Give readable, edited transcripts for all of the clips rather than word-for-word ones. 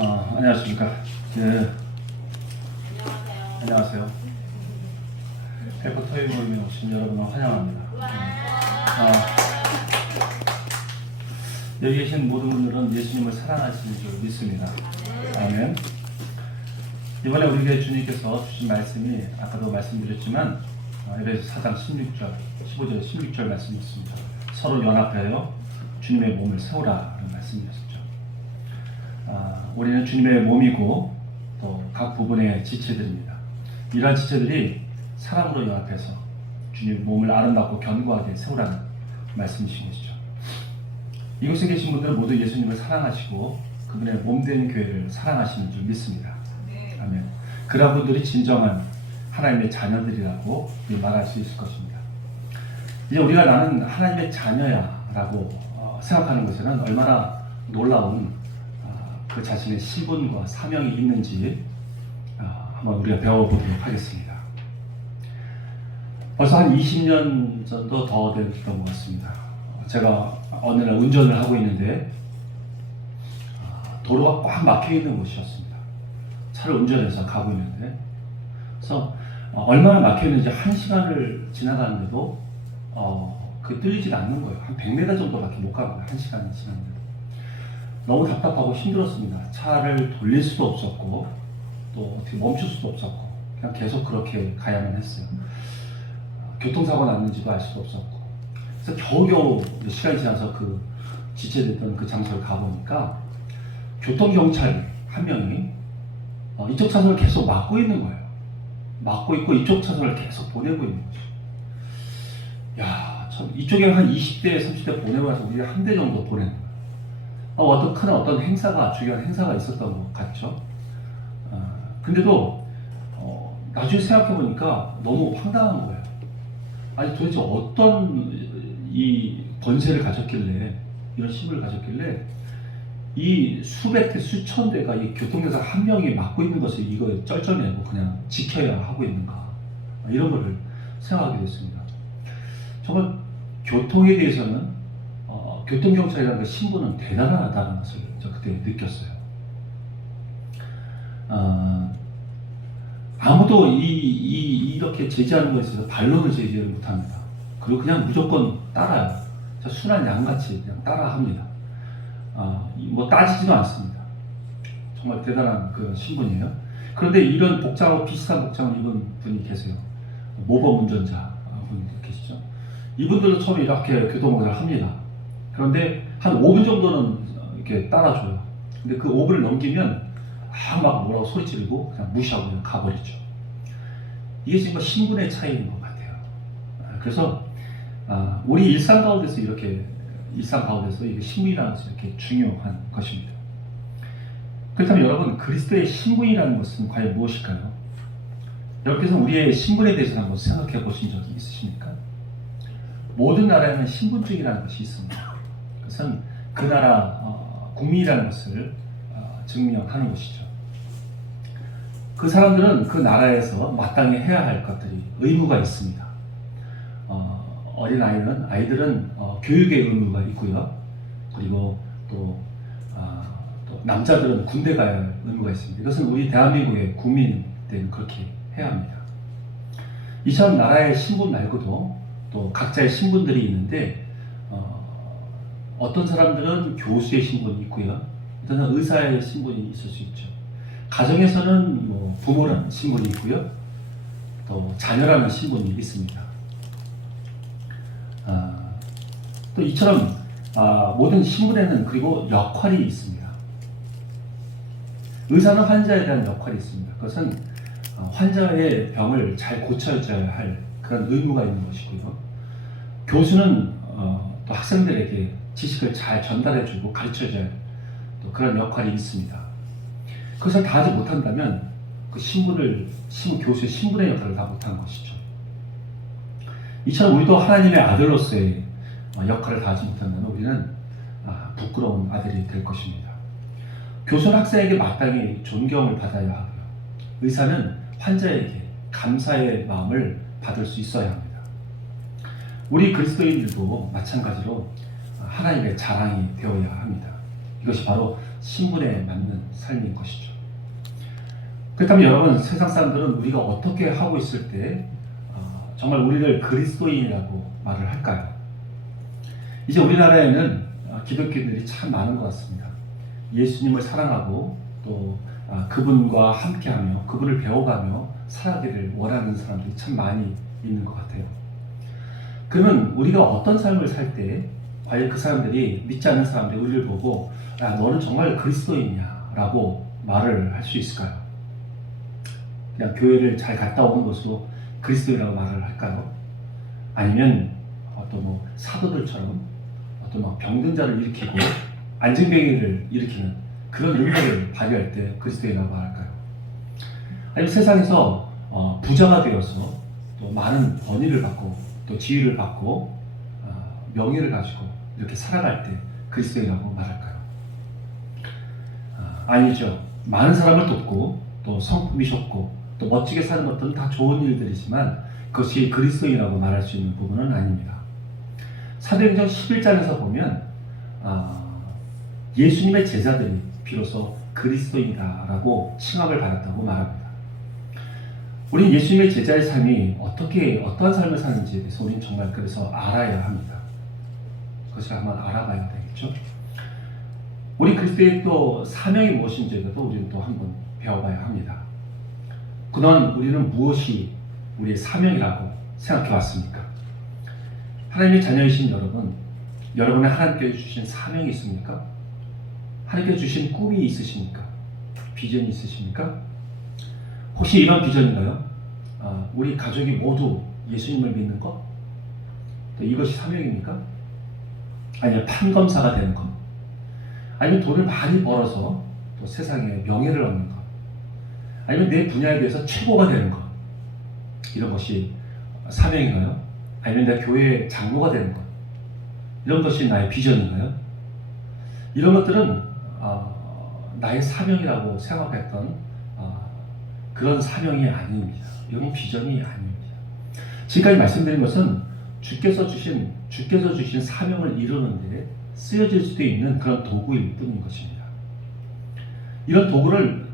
안녕하십니까. 예, 안녕하세요. 안녕하세요. 페퍼 토익 모임에 오신 여러분을 환영합니다. 여기 계신 모든 분들은 예수님을 사랑하시는 줄 믿습니다. 아멘. 이번에 우리에게 주님께서 주신 말씀이 아까도 말씀드렸지만 에베소 4장 16절, 15절, 16절 말씀이 있습니다. 서로 연합하여 주님의 몸을 세우라는 말씀이었죠. 우리는 주님의 몸이고 또 각 부분의 지체들입니다. 이러한 지체들이 사랑으로 연합해서 주님 몸을 아름답고 견고하게 세우라는 말씀이신 것이죠. 이곳에 계신 분들은 모두 예수님을 사랑하시고 그분의 몸된 교회를 사랑하시는 줄 믿습니다. 아멘. 그런 분들이 진정한 하나님의 자녀들이라고 말할 수 있을 것입니다. 이제 우리가 나는 하나님의 자녀야 라고 생각하는 것에는 얼마나 놀라운 그 자신의 신분과 사명이 있는지 한번 우리가 배워보도록 하겠습니다. 벌써 한 20년 정도 더 됐던 것 같습니다. 제가 어느 날 운전을 하고 있는데 도로가 꽉 막혀 있는 곳이었습니다. 차를 운전해서 가고 있는데, 그래서 얼마나 막혀 있는지 1시간을 지나가는데도 그 뚫리질 않는 거예요. 한 100m 정도밖에 못 가는 거예요. 1시간이 지났는데 너무 답답하고 힘들었습니다. 차를 돌릴 수도 없었고 또 어떻게 멈출 수도 없었고 그냥 계속 그렇게 가야만 했어요. 교통사고 났는지도 알 수도 없었고, 그래서 겨우겨우 시간이 지나서 그 지체됐던 그 장소를 가보니까 교통경찰 한 명이 이쪽 차선을 계속 막고 있는 거예요. 막고 있고 이쪽 차선을 계속 보내고 있는 거죠. 야, 참 이쪽에 한 20대, 30대 보내고 나서 우리가 한 대 정도 보내는 거예요. 어떤 행사가, 중요한 행사가 있었던 것 같죠. 근데도 나중에 생각해보니까 너무 황당한 거예요. 아니 도대체 어떤 이 권세를 가졌길래, 이런 힘을 가졌길래 이 수백 대, 수천 대가 이 교통경사 한 명이 막고 있는 것을 이거 쩔쩔매고 그냥 지켜야 하고 있는가, 이런 거를 생각하게 됐습니다. 정말 교통에 대해서는 교통경찰이라는 그 신분은 대단하다는 것을 저 그때 느꼈어요. 아무도 이렇게 제지하는 것에 대해서 반론을 제기를 못합니다. 그리고 그냥 무조건 따라요. 순한 양같이 그냥 따라합니다. 뭐 따지지도 않습니다. 정말 대단한 그 신분이에요. 그런데 이런 복장하고 비슷한 복장을 입은 분이 계세요. 모범 운전자 분이 계시죠. 이분들도 처음에 이렇게 교통공사를 합니다. 그런데 한 5분 정도는 이렇게 따라줘요. 근데 그 5분을 넘기면 막 뭐라고 소리 지르고 그냥 무시하고 그냥 가버리죠. 이게 지금 신분의 차이인 것 같아요. 그래서 우리 일상 가운데서 이게 신분이라는 것이 이렇게 중요한 것입니다. 그렇다면 여러분, 그리스도의 신분이라는 것은 과연 무엇일까요? 여러분께서 우리의 신분에 대해서 한번 생각해 보신 적이 있으십니까? 모든 나라에는 신분증이라는 것이 있습니다. 그것은 그 나라 국민이라는 것을 증명하는 것이죠. 그 사람들은 그 나라에서 마땅히 해야 할 것들이 의무가 있습니다. 아이들은 교육의 의무가 있고요. 그리고 또 남자들은 군대 가야 할 의무가 있습니다. 이것은 우리 대한민국의 국민들은 그렇게 해야 합니다. 이처럼 나라의 신분 말고도 또 각자의 신분들이 있는데, 어떤 사람들은 교수의 신분이 있고요. 어떤 사람은 의사의 신분이 있을 수 있죠. 가정에서는 뭐 부모라는 신분이 있고요. 또 자녀라는 신분이 있습니다. 또 이처럼 모든 신분에는 그리고 역할이 있습니다. 의사는 환자에 대한 역할이 있습니다. 그것은 환자의 병을 잘 고쳐줘야 할 그런 의무가 있는 것이고요. 교수는 또 학생들에게 지식을 잘 전달해주고 가르쳐줘야 할 또 그런 역할이 있습니다. 그것을 다 하지 못한다면 그 교수의 신분의 역할을 다 못한 것이죠. 이처럼 우리도 하나님의 아들로서의 역할을 다하지 못한다면 우리는 부끄러운 아들이 될 것입니다. 교수는 학생에게 마땅히 존경을 받아야 하고요. 의사는 환자에게 감사의 마음을 받을 수 있어야 합니다. 우리 그리스도인들도 마찬가지로 하나님의 자랑이 되어야 합니다. 이것이 바로 신분에 맞는 삶인 것이죠. 그렇다면 여러분, 세상 사람들은 우리가 어떻게 하고 있을 때 정말 우리를 그리스도인이라고 말을 할까요? 이제 우리나라에는 기독교인들이 참 많은 것 같습니다. 예수님을 사랑하고 또 그분과 함께하며 그분을 배워가며 살아가기를 원하는 사람들이 참 많이 있는 것 같아요. 그러면 우리가 어떤 삶을 살 때 과연 그 사람들이, 믿지 않는 사람들이 우리를 보고 너는 정말 그리스도인이야 라고 말을 할 수 있을까요? 그냥 교회를 잘 갔다 오는 것으로 그리스도인이라고 말을 할까요? 아니면 어떤 사도들처럼 어떤 병든 자를 일으키고 안진뱅이를 일으키는 그런 능력을 발휘할 때 그리스도인이라고 말할까요? 아니면 세상에서 부자가 되어서 또 많은 번위를 받고 또 지위를 받고 명예를 가지고 이렇게 살아갈 때 그리스도인이라고 말할까요? 아니죠. 많은 사람을 돕고 또 성품이 좋고 또 멋지게 사는 것들은 다 좋은 일들이지만 그것이 그리스도인이라고 말할 수 있는 부분은 아닙니다. 사도행전 11장에서 보면 예수님의 제자들이 비로소 그리스도인이다라고 칭함을 받았다고 말합니다. 우리 예수님의 제자의 삶이 어떠한 삶을 사는지에 대해서 우리는 정말 그래서 알아야 합니다. 그것을 한번 알아봐야 되겠죠. 우리 그리스도의 또 사명이 무엇인지에 대해서 우리는 또 한번 배워봐야 합니다. 그동안 우리는 무엇이 우리의 사명이라고 생각해 왔습니까? 하나님의 자녀이신 여러분, 여러분의 하나님께 주신 사명이 있습니까? 하나님께 주신 꿈이 있으십니까? 비전이 있으십니까? 혹시 이런 비전인가요? 우리 가족이 모두 예수님을 믿는 것? 또 이것이 사명입니까? 아니면 판검사가 되는 것? 아니면 돈을 많이 벌어서 또 세상에 명예를 얻는 것? 아니면 내 분야에 대해서 최고가 되는 것? 이런 것이 사명인가요? 아니면 내 교회의 장로가 되는 것? 이런 것이 나의 비전인가요? 이런 것들은 나의 사명이라고 생각했던 그런 사명이 아닙니다. 이건 비전이 아닙니다. 지금까지 말씀드린 것은 주께서 주신 사명을 이루는데 쓰여질 수도 있는 그런 도구일 뿐인 것입니다. 이런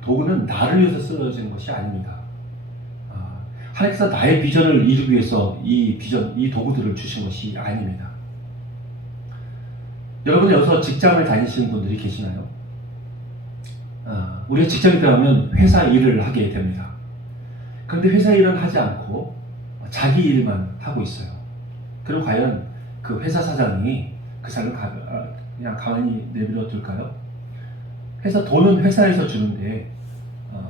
도구는 나를 위해서 쓰여지는 것이 아닙니다. 하나님께서 나의 비전을 이루기 위해서 이 도구들을 주신 것이 아닙니다. 여러분, 여기서 직장을 다니시는 분들이 계시나요? 우리가 직장에 들어가면 회사 일을 하게 됩니다. 그런데 회사 일은 하지 않고 자기 일만 하고 있어요. 그럼 과연 그 회사 사장이 그 사람을 그냥 가만히 내버려 둘까요? 돈은 회사에서 주는데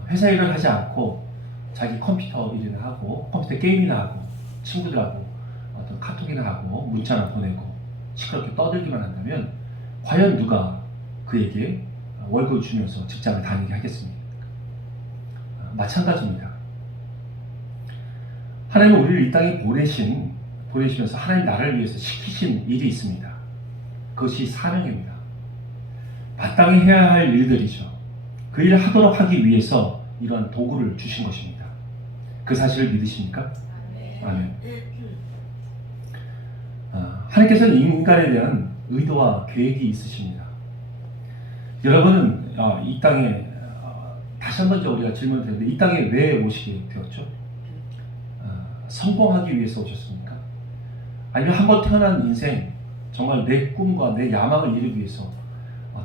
회사 일을 하지 않고 자기 컴퓨터 일이나 하고 컴퓨터 게임이나 하고 친구들하고 어떤 카톡이나 하고 문자나 보내고 시끄럽게 떠들기만 한다면 과연 누가 그에게 월급을 주면서 직장을 다니게 하겠습니까? 마찬가지입니다. 하나님은 우리를 이 땅에 보내시면서 하나님 나라를 위해서 시키신 일이 있습니다. 그것이 사명입니다. 마땅히 해야 할 일들이죠. 그 일을 하도록 하기 위해서 이러한 도구를 주신 것입니다. 그 사실을 믿으십니까? 아멘. 하나님께서는 인간에 대한 의도와 계획이 있으십니다. 여러분은 이 땅에 다시 한 번 우리가 질문을 드렸는데 이 땅에 왜 오시게 되었죠? 성공하기 위해서 오셨습니까? 아니면 한 번 태어난 인생 정말 내 꿈과 내 야망을 이루기 위해서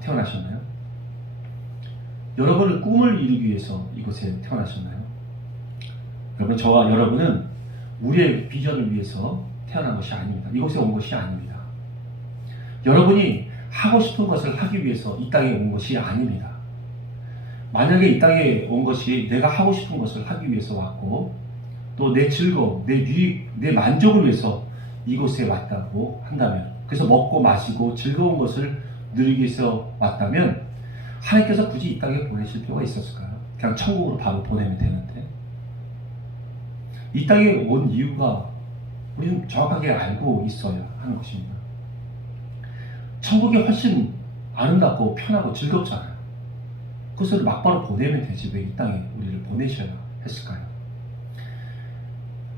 태어나셨나요? 여러분의 꿈을 이루기 위해서 이곳에 태어나셨나요? 저와 여러분은 우리의 비전을 위해서 태어난 것이 아닙니다. 이곳에 온 것이 아닙니다. 여러분이 하고 싶은 것을 하기 위해서 이 땅에 온 것이 아닙니다. 만약에 이 땅에 온 것이 내가 하고 싶은 것을 하기 위해서 왔고 또 내 즐거움, 내 유익, 내 만족을 위해서 이곳에 왔다고 한다면, 그래서 먹고 마시고 즐거운 것을 누리기 위해서 왔다면 하나님께서 굳이 이 땅에 보내실 필요가 있었을까요? 그냥 천국으로 바로 보내면 되는데. 이 땅에 온 이유가 우리는 정확하게 알고 있어야 하는 것입니다. 천국이 훨씬 아름답고 편하고 즐겁잖아요. 그것을 막바로 보내면 되지 왜 이 땅에 우리를 보내셔야 했을까요?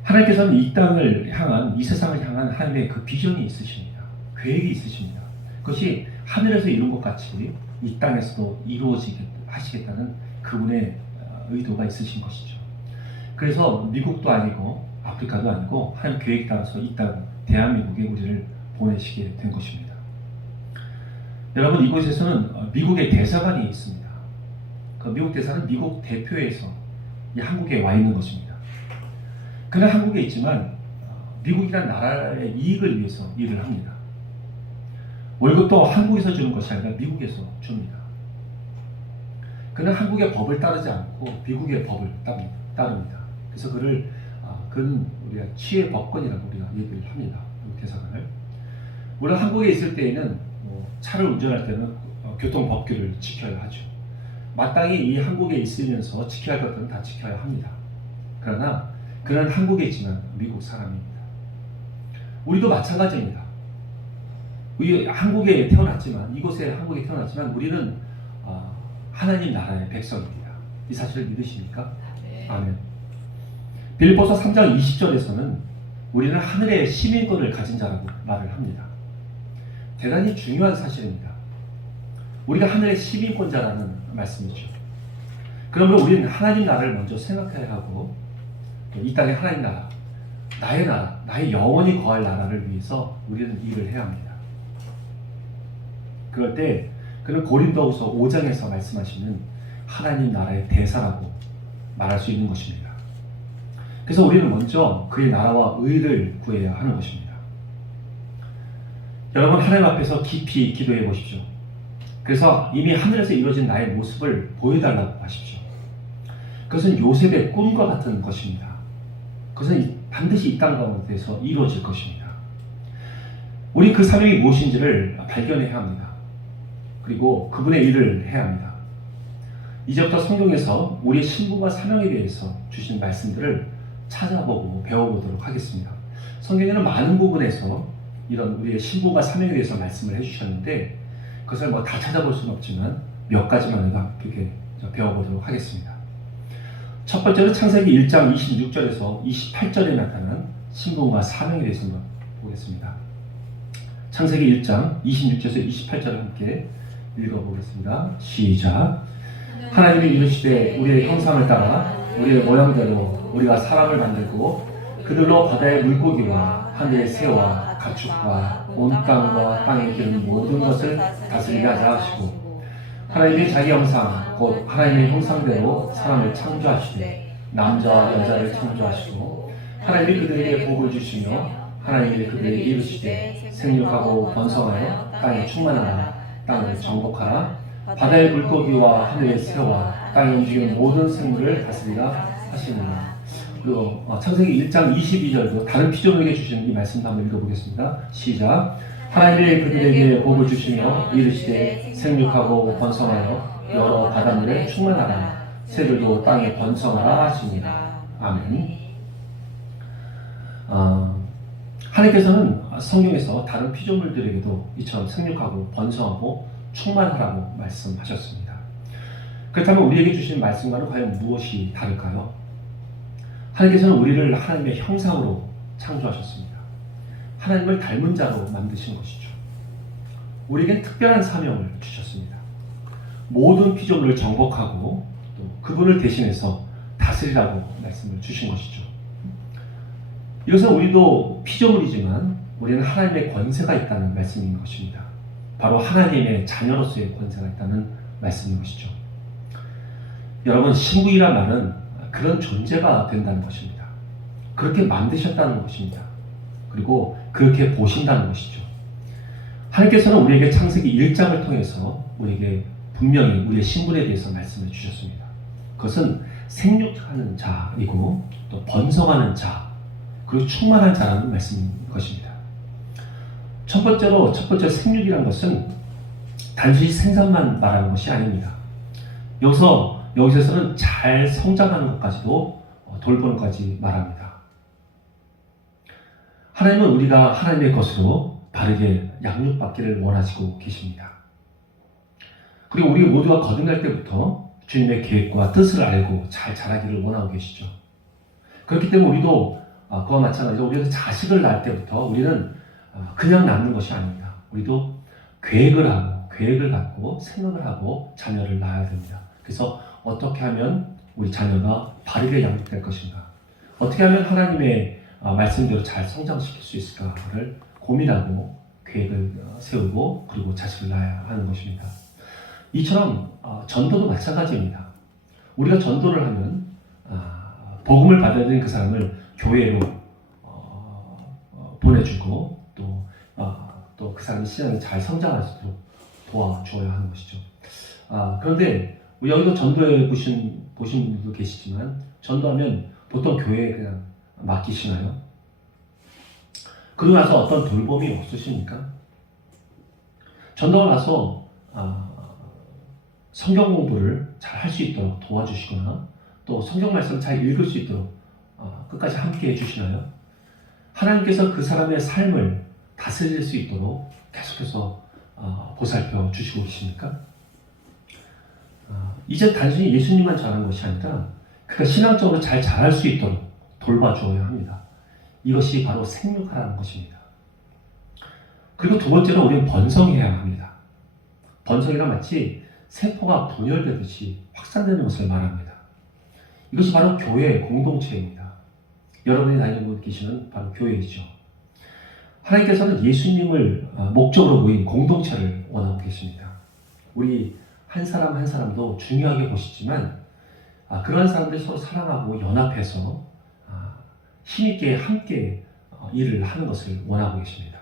하나님께서는 이 땅을 향한, 이 세상을 향한 하나님의 그 비전이 있으십니다. 계획이 있으십니다. 그것이 하늘에서 이룬 것 같이 이 땅에서도 하시겠다는 그분의 의도가 있으신 것이죠. 그래서 미국도 아니고 아프리카도 아니고 하나님 계획에 따라서 이 땅 대한민국에 우리를 보내시게 된 것입니다. 여러분, 이곳에서는 미국의 대사관이 있습니다. 그 미국 대사는 미국 대표에서 이 한국에 와 있는 것입니다. 그는 한국에 있지만 미국이라는 나라의 이익을 위해서 일을 합니다. 월급도 한국에서 주는 것이 아니라 미국에서 줍니다. 그는 한국의 법을 따르지 않고 미국의 법을 따릅니다. 그래서 그는 우리가 치외법권이라고 우리가 얘기를 합니다. 미국 대사관을. 물론 한국에 있을 때에는 차를 운전할 때는 교통법규를 지켜야 하죠. 마땅히 이 한국에 있으면서 지켜야 할 것들은 다 지켜야 합니다. 그러나 그는 한국에 있지만 미국 사람입니다. 우리도 마찬가지입니다. 우리 한국에 태어났지만 한국에 태어났지만 우리는 하나님 나라의 백성입니다. 이 사실을 믿으십니까? 네. 아멘. 빌립보서 3장 20절에서는 우리는 하늘의 시민권을 가진 자라고 말을 합니다. 대단히 중요한 사실입니다. 우리가 하늘의 시민권자라는 말씀이죠. 그러면 우리는 하나님 나라를 먼저 생각해야 하고 이 땅의 하나님 나라, 나의 나라, 나의 영원히 거할 나라를 위해서 우리는 일을 해야 합니다. 그럴 때 그는 고린도후서 5장에서 말씀하시는 하나님 나라의 대사라고 말할 수 있는 것입니다. 그래서 우리는 먼저 그의 나라와 의를 구해야 하는 것입니다. 여러분, 하나님 앞에서 깊이 기도해 보십시오. 그래서 이미 하늘에서 이루어진 나의 모습을 보여달라고 하십시오. 그것은 요셉의 꿈과 같은 것입니다. 그것은 반드시 이 땅 가운데서 이루어질 것입니다. 우리 그 사명이 무엇인지를 발견해야 합니다. 그리고 그분의 일을 해야 합니다. 이제부터 성경에서 우리의 신분과 사명에 대해서 주신 말씀들을 찾아보고 배워보도록 하겠습니다. 성경에는 많은 부분에서 이런 우리의 신분과 사명에 대해서 말씀을 해주셨는데 그것을 다 찾아볼 수는 없지만 몇 가지만 이렇게 배워보도록 하겠습니다. 첫 번째는 창세기 1장 26절에서 28절에 나타난 신분과 사명에 대해서 한번 보겠습니다. 창세기 1장 26절에서 28절을 함께 읽어보겠습니다. 시작. 하나님이 이르시되 우리의 형상을 따라 우리의 모양대로 우리가 사람을 만들고 그들로 바다의 물고기와 하늘의 새와 가축과 온 땅과 땅에 기는 모든 것을 다스리게 하자 하시고 하나님이 자기 형상 곧 하나님의 형상대로 사람을 창조하시되 남자와 여자를 창조하시고 하나님이 그들에게 복을 주시며 하나님이 그들에게 이르시되 생육하고 번성하여 땅에 충만하라 땅을 정복하라 바다의 물고기와 하늘의 새와 땅에 움직이는 모든 생물을 다스리라 하시느니라. 그리고 창세기 1장 22절도 다른 피조물에게 주시는 이 말씀도 한번 읽어보겠습니다. 시작. 하나님이 그들에게 복을 주시며 이르시되 생육하고 번성하여 여러 바닷물에 충만하라 새들도 땅에 번성하라 하시니라. 아멘. 하나님께서는 성경에서 다른 피조물들에게도 이처럼 생육하고 번성하고 충만하라고 말씀하셨습니다. 그렇다면 우리에게 주신 말씀과는 과연 무엇이 다를까요? 하나님께서는 우리를 하나님의 형상으로 창조하셨습니다. 하나님을 닮은 자로 만드신 것이죠. 우리에겐 특별한 사명을 주셨습니다. 모든 피조물을 정복하고 또 그분을 대신해서 다스리라고 말씀을 주신 것이죠. 이것은 우리도 피조물이지만 우리는 하나님의 권세가 있다는 말씀인 것입니다. 바로 하나님의 자녀로서의 권세가 있다는 말씀인 것이죠. 여러분, 신부이란 말은 그런 존재가 된다는 것입니다. 그렇게 만드셨다는 것입니다. 그리고 그렇게 보신다는 것이죠. 하나님께서는 우리에게 창세기 1장을 통해서 우리에게 분명히 우리의 신분에 대해서 말씀해 주셨습니다. 그것은 생육하는 자이고 또 번성하는 자 그리고 충만한 자라는 말씀인 것입니다. 첫 번째 생육이라는 것은 단순히 생산만 말하는 것이 아닙니다. 여기서는 잘 성장하는 것까지도 돌보는 것까지 말합니다. 하나님은 우리가 하나님의 것으로 바르게 양육받기를 원하시고 계십니다. 그리고 우리 모두가 거듭날 때부터 주님의 계획과 뜻을 알고 잘 자라기를 원하고 계시죠. 그렇기 때문에 우리도 그와 마찬가지로 우리가 자식을 낳을 때부터 우리는 그냥 낳는 것이 아닙니다. 우리도 계획을 하고 계획을 갖고 생각을 하고 자녀를 낳아야 됩니다. 그래서 어떻게 하면 우리 자녀가 바르게 양육될 것인가, 어떻게 하면 하나님의 말씀대로 잘 성장시킬 수 있을까를 고민하고 계획을 세우고 그리고 자식을 낳아야 하는 것입니다. 이처럼 전도도 마찬가지입니다. 우리가 전도를 하면 복음을 받아야 되는 그 사람을 교회로 보내주고 또 그 사람이 신앙이 잘 성장할 수 있도록 도와줘야 하는 것이죠. 그런데 여기도 전도해 보신 분도 계시지만 전도하면 보통 교회에 그냥 맡기시나요? 그러고 나서 어떤 돌봄이 없으십니까? 전도가 나서 성경 공부를 잘 할 수 있도록 도와주시거나 또 성경 말씀을 잘 읽을 수 있도록 끝까지 함께 해주시나요? 하나님께서 그 사람의 삶을 다스릴 수 있도록 계속해서 보살펴 주시고 계십니까? 이제 단순히 예수님만 잘하는 것이 아니라 그가 신앙적으로 잘 자랄 수 있도록 돌봐주어야 합니다. 이것이 바로 생육하라는 것입니다. 그리고 두 번째로 우리는 번성해야 합니다. 번성이란 마치 세포가 분열되듯이 확산되는 것을 말합니다. 이것이 바로 교회의 공동체입니다. 여러분이 다니고 계시는 바로 교회이죠. 하나님께서는 예수님을 목적으로 모인 공동체를 원하고 계십니다. 우리 한 사람 한 사람도 중요하게 보시지만 그러한 사람들이 서로 사랑하고 연합해서 힘있게 함께 일을 하는 것을 원하고 계십니다.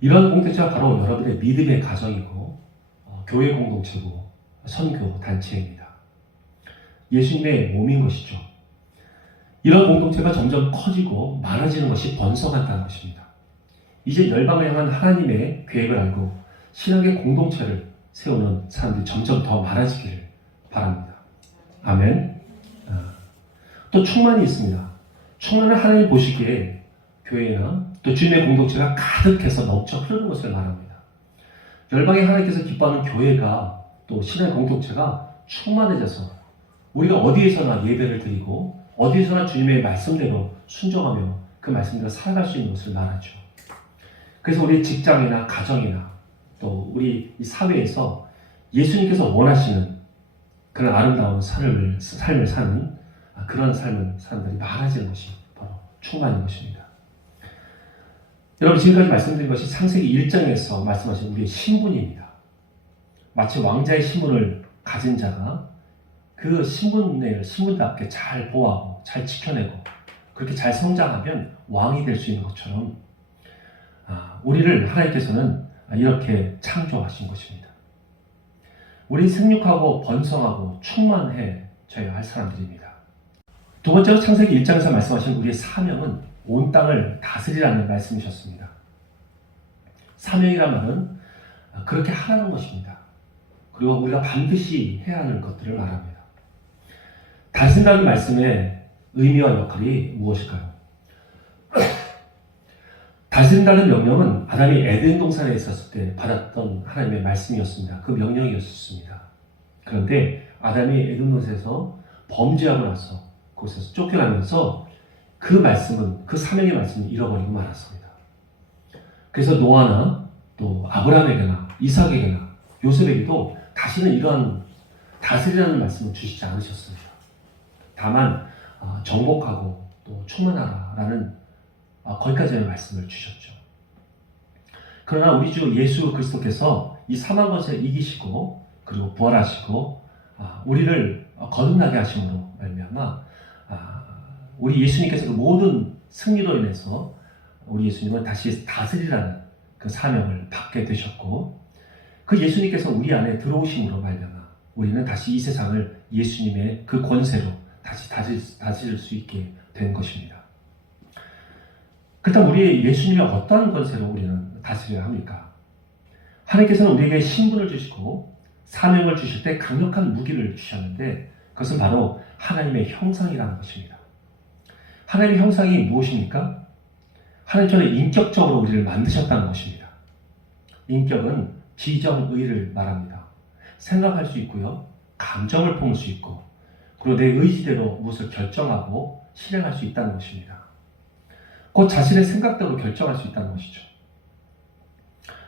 이런 공동체가 바로 여러분의 믿음의 가정이고 교회 공동체고 선교 단체입니다. 예수님의 몸인 것이죠. 이런 공동체가 점점 커지고 많아지는 것이 번성한다는 것입니다. 이제 열방을 향한 하나님의 계획을 알고 신앙의 공동체를 세우는 사람들이 점점 더 많아지기를 바랍니다. 아멘. 또 충만이 있습니다. 충만은 하나님 보시기에 교회나 또 주님의 공동체가 가득해서 넘쳐 흐르는 것을 말합니다. 열방의 하나님께서 기뻐하는 교회가 또 신앙의 공동체가 충만해져서 우리가 어디에서나 예배를 드리고 어디에서나 주님의 말씀대로 순종하며 그 말씀대로 살아갈 수 있는 것을 말하죠. 그래서 우리 직장이나 가정이나 또 우리 이 사회에서 예수님께서 원하시는 그런 아름다운 삶을 사는 그런 삶은 사람들이 많아지는 것이 바로 충만인 것입니다. 여러분, 지금까지 말씀드린 것이 창세기 1장에서 말씀하신 우리의 신분입니다. 마치 왕자의 신분을 가진 자가 그 신분답게 잘 보호하고 잘 지켜내고 그렇게 잘 성장하면 왕이 될 수 있는 것처럼 우리를 하나님께서는 이렇게 창조하신 것입니다. 우리 생육하고 번성하고 충만해져야 할 사람들입니다. 두 번째로 창세기 1장에서 말씀하신 우리의 사명은 온 땅을 다스리라는 말씀이셨습니다. 사명이란 말은 그렇게 하라는 것입니다. 그리고 우리가 반드시 해야 하는 것들을 말합니다. 다스린다는 말씀의 의미와 역할이 무엇일까요? 다스린다는 명령은 아담이 에덴 동산에 있었을 때 받았던 하나님의 말씀이었습니다. 그 명령이었습니다. 그런데 아담이 에덴 동산에서 범죄하고 나서 그곳에서 쫓겨나면서 그 말씀은, 그 사명의 말씀을 잃어버리고 말았습니다. 그래서 노아나 또 아브라함에게나 이삭에게나 요셉에게도 다시는 이러한 다스리라는 말씀을 주시지 않으셨습니다. 다만 정복하고 또 충만하라라는 거기까지의 말씀을 주셨죠. 그러나 우리 주 예수 그리스도께서 이 사망 권세를 이기시고 그리고 부활하시고 우리를 거듭나게 하심으로 말미암아 우리 예수님께서 그 모든 승리로 인해서 우리 예수님은 다시 다스리라는 그 사명을 받게 되셨고 그 예수님께서 우리 안에 들어오심으로 말미암아 우리는 다시 이 세상을 예수님의 그 권세로 다시 다스릴 수 있게 된 것입니다. 그렇다면 우리 예수님의 어떠한 권세로 우리는 다스려야 합니까? 하나님께서는 우리에게 신분을 주시고 사명을 주실 때 강력한 무기를 주셨는데 그것은 바로 하나님의 형상이라는 것입니다. 하나님의 형상이 무엇입니까? 하나님께서는 인격적으로 우리를 만드셨다는 것입니다. 인격은 지정의를 말합니다. 생각할 수 있고요. 감정을 품을 수 있고 그리고 내 의지대로 무엇을 결정하고 실행할 수 있다는 것입니다. 곧 자신의 생각대로 결정할 수 있다는 것이죠.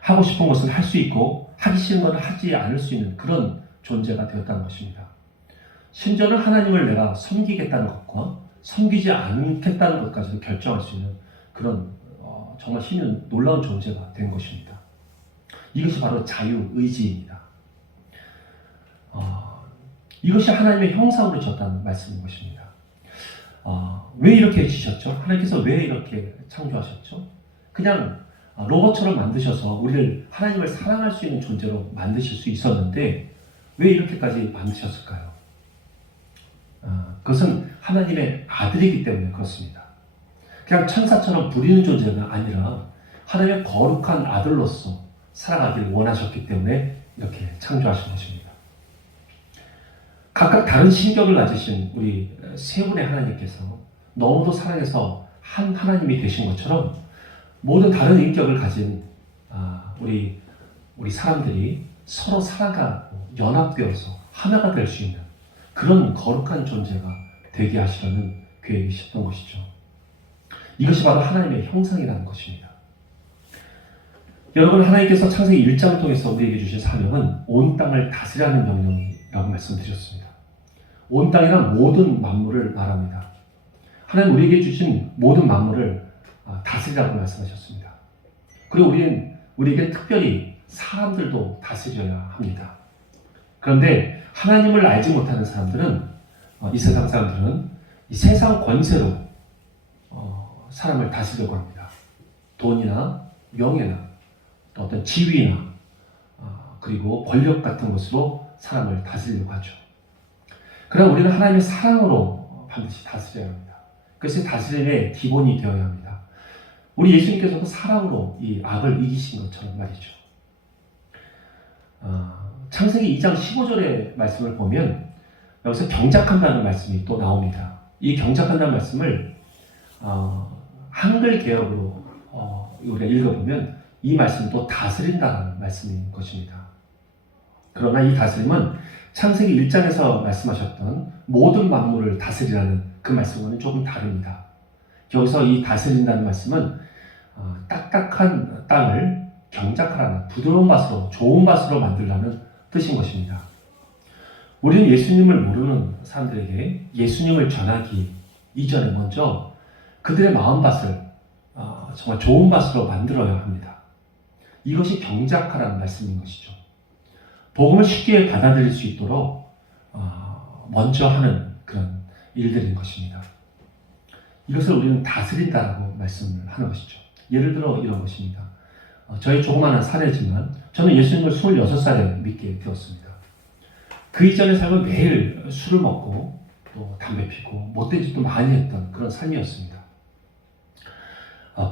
하고 싶은 것은 할 수 있고 하기 싫은 것은 하지 않을 수 있는 그런 존재가 되었다는 것입니다. 심지어는 하나님을 내가 섬기겠다는 것과 섬기지 않겠다는 것까지도 결정할 수 있는 그런 정말 힘은 놀라운 존재가 된 것입니다. 이것이 바로 자유의지입니다. 이것이 하나님의 형상으로 지었다는 말씀인 것입니다. 왜 이렇게 지셨죠? 하나님께서 왜 이렇게 창조하셨죠? 그냥 로봇처럼 만드셔서 우리를 하나님을 사랑할 수 있는 존재로 만드실 수 있었는데 왜 이렇게까지 만드셨을까요? 그것은 하나님의 아들이기 때문에 그렇습니다. 그냥 천사처럼 부리는 존재가 아니라 하나님의 거룩한 아들로서 살아가기를 원하셨기 때문에 이렇게 창조하신 것입니다. 각각 다른 신격을 가지신 우리 세 분의 하나님께서 너무도 사랑해서 한 하나님이 되신 것처럼 모든 다른 인격을 가진 우리 사람들이 서로 살아가고 연합되어서 하나가 될 수 있는 그런 거룩한 존재가 되게 하시려는 계획이셨던 것이죠. 이것이 바로 하나님의 형상이라는 것입니다. 여러분, 하나님께서 창세기 1장을 통해서 우리에게 주신 사명은 온 땅을 다스리라는 명령이라고 말씀드렸습니다. 온 땅이란 모든 만물을 말합니다. 하나님 우리에게 주신 모든 만물을 다스리라고 말씀하셨습니다. 그리고 우리에게 특별히 사람들도 다스려야 합니다. 그런데 하나님을 알지 못하는 사람들은 이 세상 사람들은 이 세상 권세로 사람을 다스리려고 합니다. 돈이나 명예나 또 어떤 지위나 그리고 권력 같은 것으로 사람을 다스리려고 하죠. 그러나 우리는 하나님의 사랑으로 반드시 다스려야 합니다. 그것이 다스림의 기본이 되어야 합니다. 우리 예수님께서도 사랑으로 이 악을 이기신 것처럼 말이죠. 창세기 2장 15절의 말씀을 보면 여기서 경작한다는 말씀이 또 나옵니다. 이 경작한다는 말씀을 한글 개혁으로 우리가 읽어보면 이 말씀은 또 다스린다는 말씀인 것입니다. 그러나 이 다스림은 창세기 1장에서 말씀하셨던 모든 만물을 다스리라는 그 말씀과는 조금 다릅니다. 여기서 이 다스린다는 말씀은 딱딱한 땅을 경작하라는 부드러운 밭으로 좋은 밭으로 만들라는 뜻인 것입니다. 우리는 예수님을 모르는 사람들에게 예수님을 전하기 이전에 먼저 그들의 마음밭을 정말 좋은 밭으로 만들어야 합니다. 이것이 경작하라는 말씀인 것이죠. 복음을 쉽게 받아들일 수 있도록 먼저 하는 그런 일들인 것입니다. 이것을 우리는 다스린다라고 말씀을 하는 것이죠. 예를 들어 이런 것입니다. 저희 조그마한 사례지만 저는 예수님을 26살에 믿게 되었습니다. 그 이전의 삶은 매일 술을 먹고 또 담배 피고 못된 짓도 많이 했던 그런 삶이었습니다.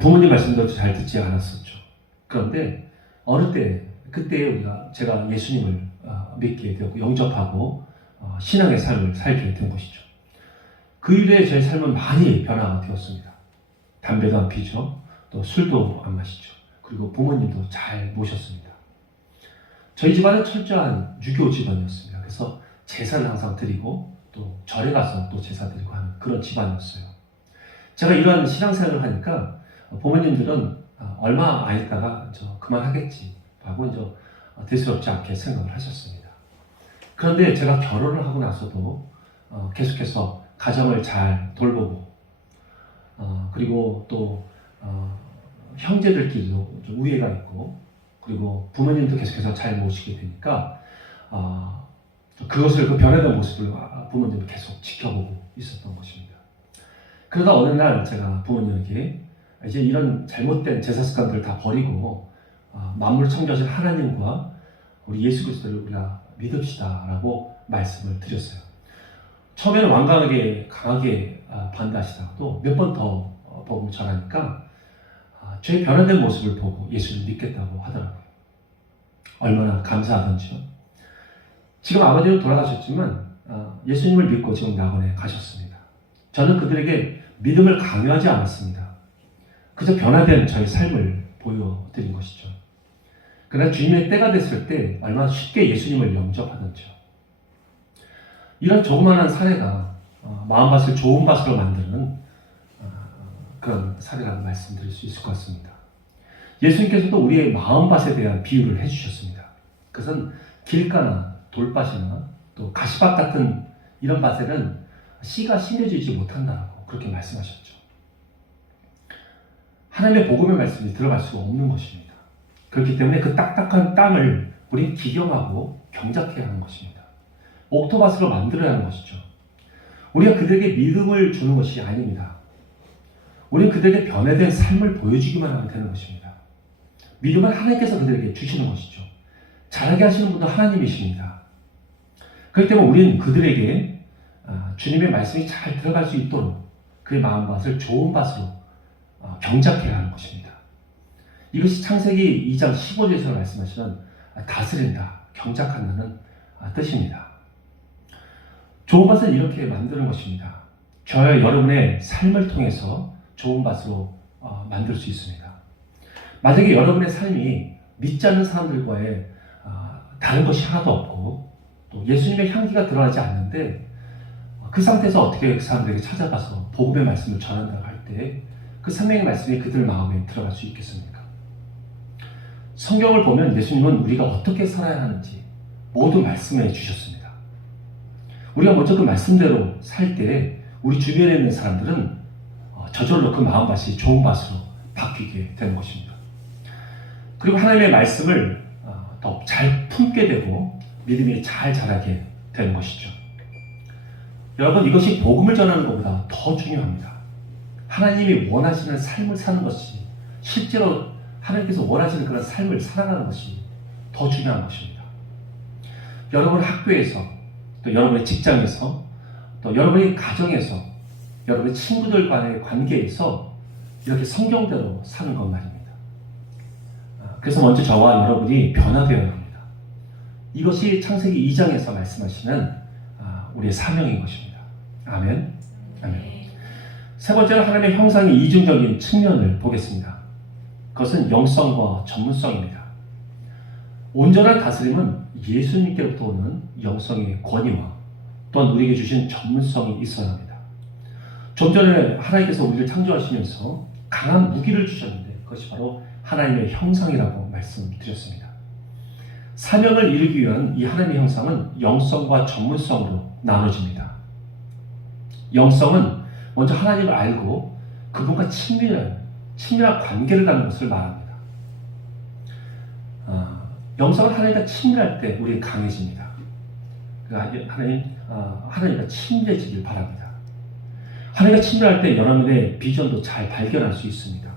부모님 말씀도 잘 듣지 않았었죠. 그런데 어느 때 그때 제가 예수님을 믿게 되었고 영접하고 신앙의 삶을 살게 된 것이죠. 그 이후에 저의 삶은 많이 변화가 되었습니다. 담배도 안 피죠. 또 술도 안 마시죠. 그리고 부모님도 잘 모셨습니다. 저희 집안은 철저한 유교 집안이었습니다. 그래서 제사를 항상 드리고 또 절에 가서 또 제사 드리고 하는 그런 집안이었어요. 제가 이러한 신앙생활을 하니까 부모님들은 얼마 안 있다가 그만하겠지 하고 이제 대수롭지 않게 생각을 하셨습니다. 그런데 제가 결혼을 하고 나서도 계속해서 가정을 잘 돌보고 그리고 또 형제들끼리도 좀 우애가 있고 그리고 부모님도 계속해서 잘 모시게 되니까 그 변화된 모습을 부모님이 계속 지켜보고 있었던 것입니다. 그러다 어느 날 제가 부모님에게 이제 이런 잘못된 제사 습관들을 다 버리고 만물 창조하신 하나님과 우리 예수 그리스도를 우리가 믿읍시다라고 말씀을 드렸어요. 처음에는 완강하게 강하게 반대하시다가도 몇 번 더 복음을 전하니까 저의 변화된 모습을 보고 예수를 믿겠다고 하더라고요. 얼마나 감사하던지요. 지금 아버지는 돌아가셨지만 예수님을 믿고 지금 낙원에 가셨습니다. 저는 그들에게 믿음을 강요하지 않았습니다. 그저 변화된 저의 삶을 보여드린 것이죠. 그러나 주님의 때가 됐을 때 얼마나 쉽게 예수님을 영접하던지요. 이런 조그마한 사례가 마음밭을 좋은 밭으로 만드는 그런 사례라고 말씀드릴 수 있을 것 같습니다. 예수님께서도 우리의 마음밭에 대한 비유를 해주셨습니다. 그것은 길가나 돌밭이나 또 가시밭 같은 이런 밭에는 씨가 심겨지지 못한다고 그렇게 말씀하셨죠. 하나님의 복음의 말씀이 들어갈 수가 없는 것입니다. 그렇기 때문에 그 딱딱한 땅을 우리는 기경하고 경작해야 하는 것입니다. 옥토밭으로 만들어야 하는 것이죠. 우리가 그들에게 믿음을 주는 것이 아닙니다. 우리는 그들에게 변화된 삶을 보여주기만 하면 되는 것입니다. 믿음은 하나님께서 그들에게 주시는 것이죠. 잘하게 하시는 분도 하나님이십니다. 그렇기 때문에 우리는 그들에게 주님의 말씀이 잘 들어갈 수 있도록 그의 마음밭을 좋은 밭으로 경작해야 하는 것입니다. 이것이 창세기 2장 15절에서 말씀하시는 다스린다, 경작한다는 뜻입니다. 좋은 밭을 이렇게 만드는 것입니다. 저와 여러분의 삶을 통해서 좋은 밭으로 만들 수 있습니다. 만약에 여러분의 삶이 믿지 않는 사람들과의 다른 것이 하나도 없고 또 예수님의 향기가 드러나지 않는데 그 상태에서 어떻게 그 사람들에게 찾아가서 복음의 말씀을 전한다고 할 때 그 생명의 말씀이 그들 마음에 들어갈 수 있겠습니까? 성경을 보면 예수님은 우리가 어떻게 살아야 하는지 모두 말씀해 주셨습니다. 우리가 먼저 그 말씀대로 살 때 우리 주변에 있는 사람들은 저절로 그 마음밭이 좋은 밭으로 바뀌게 되는 것입니다. 그리고 하나님의 말씀을 더 잘 품게 되고 믿음이 잘 자라게 되는 것이죠. 여러분, 이것이 복음을 전하는 것보다 더 중요합니다. 하나님이 원하시는 삶을 사는 것이 실제로 하나님께서 원하시는 그런 삶을 살아가는 것이 더 중요한 것입니다. 여러분 학교에서 또 여러분의 직장에서 또 여러분의 가정에서 여러분의 친구들 간의 관계에서 이렇게 성경대로 사는 것 말입니다. 그래서 먼저 저와 여러분이 변화되어야 합니다. 이것이 창세기 2장에서 말씀하시는 우리의 사명인 것입니다. 아멘. 아멘. 세 번째로 하나님의 형상의 이중적인 측면을 보겠습니다. 그것은 영성과 전문성입니다. 온전한 다스림은 예수님께로부터 오는 영성의 권위와 또한 우리에게 주신 전문성이 있어야 합니다. 좀 전에 하나님께서 우리를 창조하시면서 강한 무기를 주셨는데 그것이 바로 하나님의 형상이라고 말씀드렸습니다. 사명을 이루기 위한 이 하나님의 형상은 영성과 전문성으로 나눠집니다. 영성은 먼저 하나님을 알고 그분과 친밀한 관계를 갖는 것을 말합니다. 영성은 하나님과 친밀할 때 우리는 강해집니다. 하나님과 친밀해지길 바랍니다. 하나님과 친밀할 때 여러분의 비전도 잘 발견할 수 있습니다.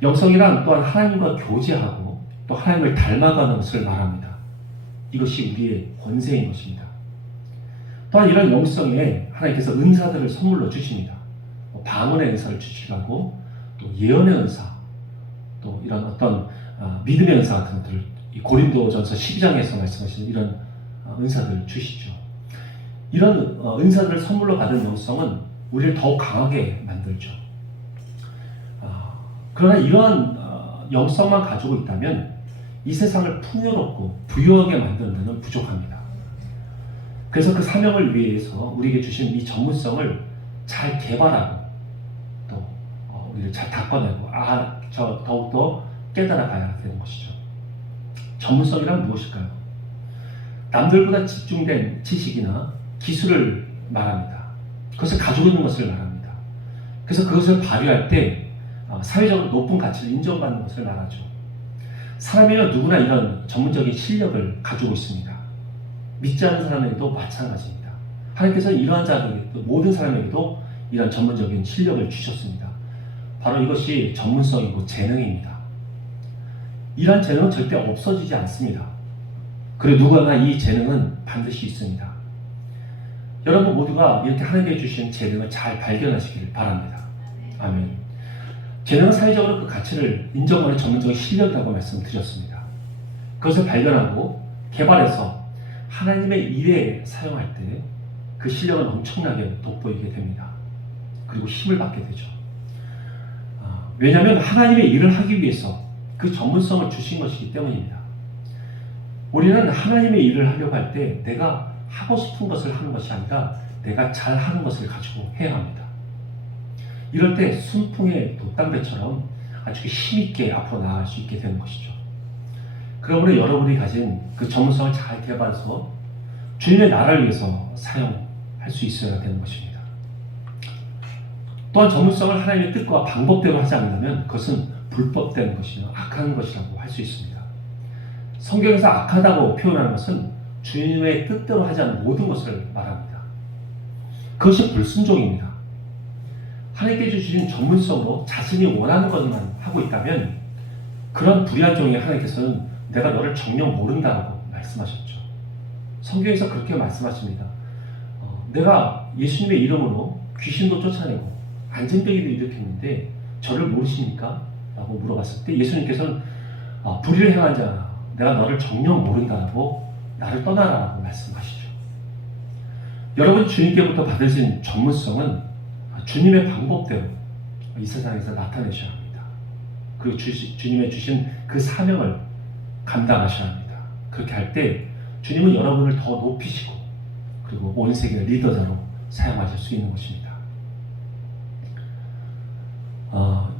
영성이란 또한 하나님과 교제하고 또 하나님을 닮아가는 것을 말합니다. 이것이 우리의 권세인 것입니다. 또한 이런 영성에 하나님께서 은사들을 선물로 주십니다. 방언의 은사를 주시기도 하고 또 예언의 은사, 또 이런 어떤 믿음의 은사 같은 것들을 고린도전서 12장에서 말씀하시는 이런 은사들을 주시죠. 이런 은사들을 선물로 받은 영성은 우리를 더욱 강하게 만들죠. 그러나 이러한 영성만 가지고 있다면 이 세상을 풍요롭고 부유하게 만드는 데는 부족합니다. 그래서 그 사명을 위해서 우리에게 주신 이 전문성을 잘 개발하고 또 우리를 잘 닦아내고 더욱더 깨달아가야 되는 것이죠. 전문성이란 무엇일까요? 남들보다 집중된 지식이나 기술을 말합니다. 그것을 가지고 있는 것을 말합니다. 그래서 그것을 발휘할 때 사회적으로 높은 가치를 인정받는 것을 말하죠. 사람이면 누구나 이런 전문적인 실력을 가지고 있습니다. 믿지 않는 사람에게도 마찬가지입니다. 하나님께서 이러한 자에게 모든 사람에게도 이런 전문적인 실력을 주셨습니다. 바로 이것이 전문성이고 재능입니다. 이러한 재능은 절대 없어지지 않습니다. 그리고 누구나 이 재능은 반드시 있습니다. 여러분 모두가 이렇게 하나님께 주신 재능을 잘 발견하시길 바랍니다. 아멘. 재능은 사회적으로 그 가치를 인정하는 전문적인 실력이라고 말씀드렸습니다. 그것을 발견하고 개발해서 하나님의 일에 사용할 때 그 실력은 엄청나게 돋보이게 됩니다. 그리고 힘을 받게 되죠. 왜냐하면 하나님의 일을 하기 위해서 그 전문성을 주신 것이기 때문입니다. 우리는 하나님의 일을 하려고 할 때 내가 하고 싶은 것을 하는 것이 아니라 내가 잘하는 것을 가지고 해야 합니다. 이럴 때 순풍의 돛담배처럼 아주 힘있게 앞으로 나아갈 수 있게 되는 것이죠. 그러므로 여러분이 가진 그 전문성을 잘 개발해서 주님의 나라를 위해서 사용할 수 있어야 되는 것입니다. 또한 전문성을 하나님의 뜻과 방법대로 하지 않는다면 그것은 불법된 것이며 악한 것이라고 할 수 있습니다. 성경에서 악하다고 표현하는 것은 주님의 뜻대로 하지 않는 모든 것을 말합니다. 그것이 불순종입니다. 하나님께 주신 전문성으로 자신이 원하는 것만 하고 있다면 그런 불의한 종에 하나님께서는 내가 너를 정녕 모른다라고 말씀하셨죠. 성경에서 그렇게 말씀하십니다. 내가 예수님의 이름으로 귀신도 쫓아내고 안진병이도 일으켰는데 저를 모르십니까? 라고 물어봤을 때 예수님께서는 불의를 행한 자 내가 너를 정녕 모른다라고 나를 떠나라라고 말씀하시죠. 여러분 주님께부터 받으신 전문성은 주님의 방법대로 이 세상에서 나타내셔야 합니다. 그리고 주님의 주신 그 사명을 감당하셔야 합니다. 그렇게 할 때 주님은 여러분을 더 높이시고 그리고 온 세계의 리더자로 사용하실 수 있는 것입니다.